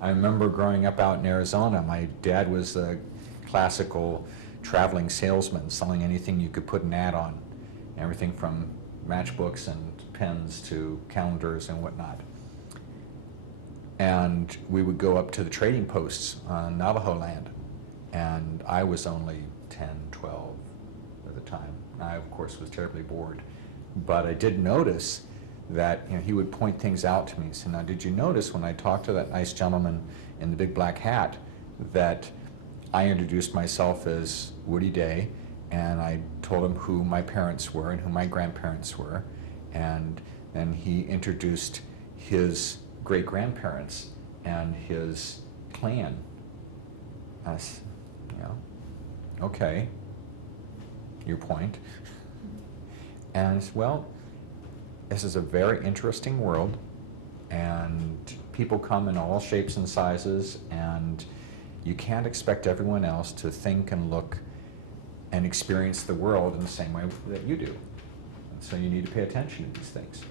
I remember growing up out in Arizona, my dad was a classical traveling salesman, selling anything you could put an ad on, everything from matchbooks and pens to calendars and whatnot. And we would go up to the trading posts on Navajo land, and I was only 10, 12 at the time. I, of course, was terribly bored, but I did notice that, you know, he would point things out to me. So now, did you notice when I talked to that nice gentleman in the big black hat that I introduced myself as Woody Day, and I told him who my parents were and who my grandparents were, and then he introduced his great-grandparents and his clan. I said, you know, okay, your point. And I said, well, this is a very interesting world, and people come in all shapes and sizes, and you can't expect everyone else to think and look and experience the world in the same way that you do. And so you need to pay attention to these things.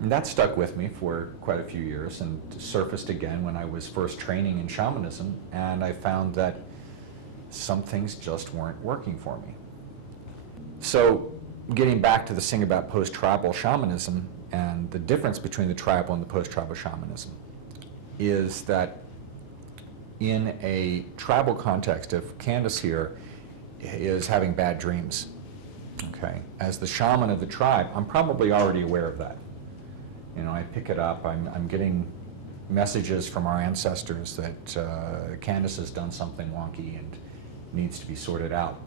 And that stuck with me for quite a few years and surfaced again when I was first training in shamanism, and I found that some things just weren't working for me. So getting back to this thing about post-tribal shamanism and the difference between the tribal and the post-tribal shamanism is that in a tribal context, if Candace here is having bad dreams, okay, as the shaman of the tribe, I'm probably already aware of that. You know, I pick it up, I'm getting messages from our ancestors that Candace has done something wonky and needs to be sorted out.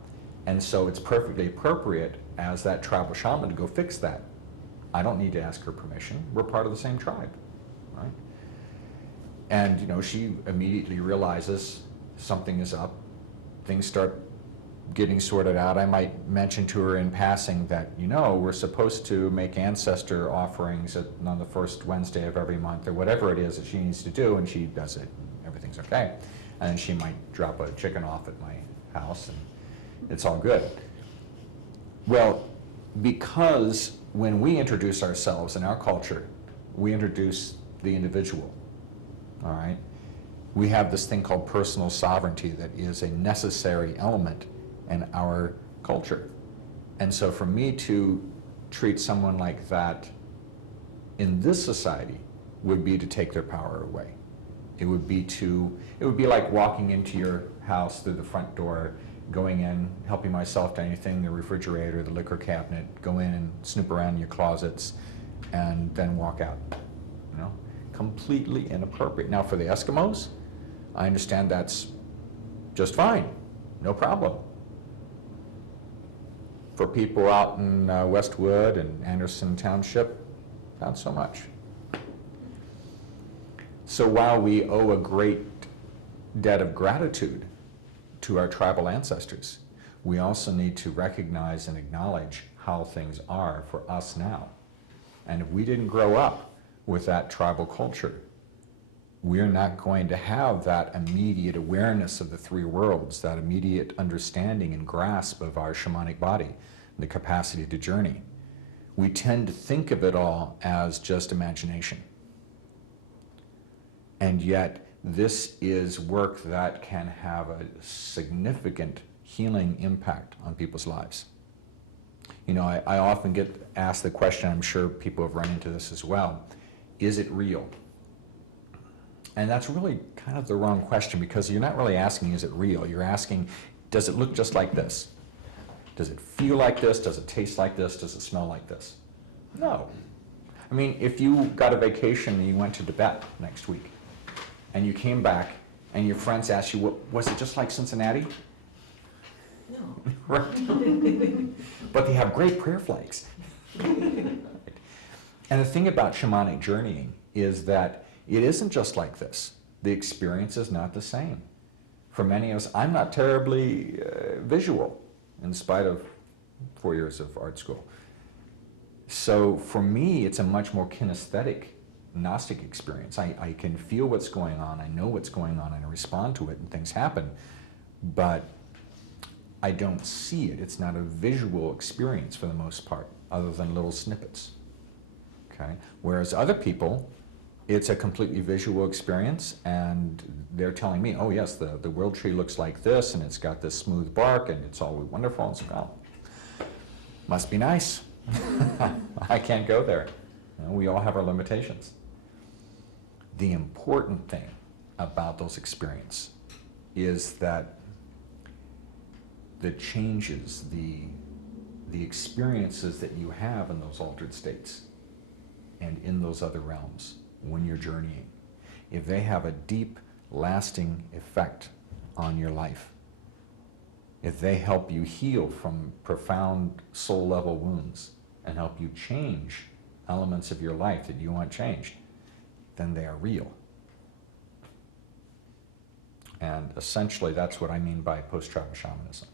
And so it's perfectly appropriate as that tribal shaman to go fix that. I don't need to ask her permission. We're part of the same tribe, right? And, you know, she immediately realizes something is up. Things start getting sorted out. I might mention to her in passing that, you know, we're supposed to make ancestor offerings on the first Wednesday of every month, or whatever it is that she needs to do, and she does it. Everything's okay. And then she might drop a chicken off at my house, and it's all good. Well, because when we introduce ourselves in our culture, we introduce the individual, all right? We have this thing called personal sovereignty that is a necessary element in our culture. And so for me to treat someone like that in this society would be to take their power away. It would be like walking into your house through the front door, going in, helping myself to anything, the refrigerator, the liquor cabinet, go in and snoop around in your closets, and then walk out. You know, completely inappropriate. Now for the Eskimos, I understand that's just fine, no problem. For people out in Westwood and Anderson Township, not so much. So while we owe a great debt of gratitude to our tribal ancestors, we also need to recognize and acknowledge how things are for us now. And if we didn't grow up with that tribal culture, we're not going to have that immediate awareness of the three worlds, that immediate understanding and grasp of our shamanic body, the capacity to journey. We tend to think of it all as just imagination. And yet, this is work that can have a significant healing impact on people's lives. You know, I often get asked the question, I'm sure people have run into this as well, is it real? And that's really kind of the wrong question, because you're not really asking, is it real? You're asking, does it look just like this? Does it feel like this? Does it taste like this? Does it smell like this? No. I mean, if you got a vacation and you went to Tibet next week, and you came back, and your friends asked you, was it just like Cincinnati? No. Right. But they have great prayer flags. And the thing about shamanic journeying is that it isn't just like this. The experience is not the same. For many of us, I'm not terribly visual, in spite of 4 years of art school. So for me, it's a much more kinesthetic, Gnostic experience. I can feel what's going on, I know what's going on, and I respond to it, and things happen, but I don't see it. It's not a visual experience for the most part, other than little snippets, okay? Whereas other people, It's a completely visual experience, and they're telling me, oh yes, the world tree looks like this, and it's got this smooth bark, and it's all wonderful, and so, oh, must be nice. I can't go there. You know, we all have our limitations. The important thing about those experiences is that the changes, the experiences that you have in those altered states and in those other realms when you're journeying, if they have a deep, lasting effect on your life, if they help you heal from profound soul-level wounds and help you change elements of your life that you want changed, then they are real. And essentially, that's what I mean by post-trauma shamanism.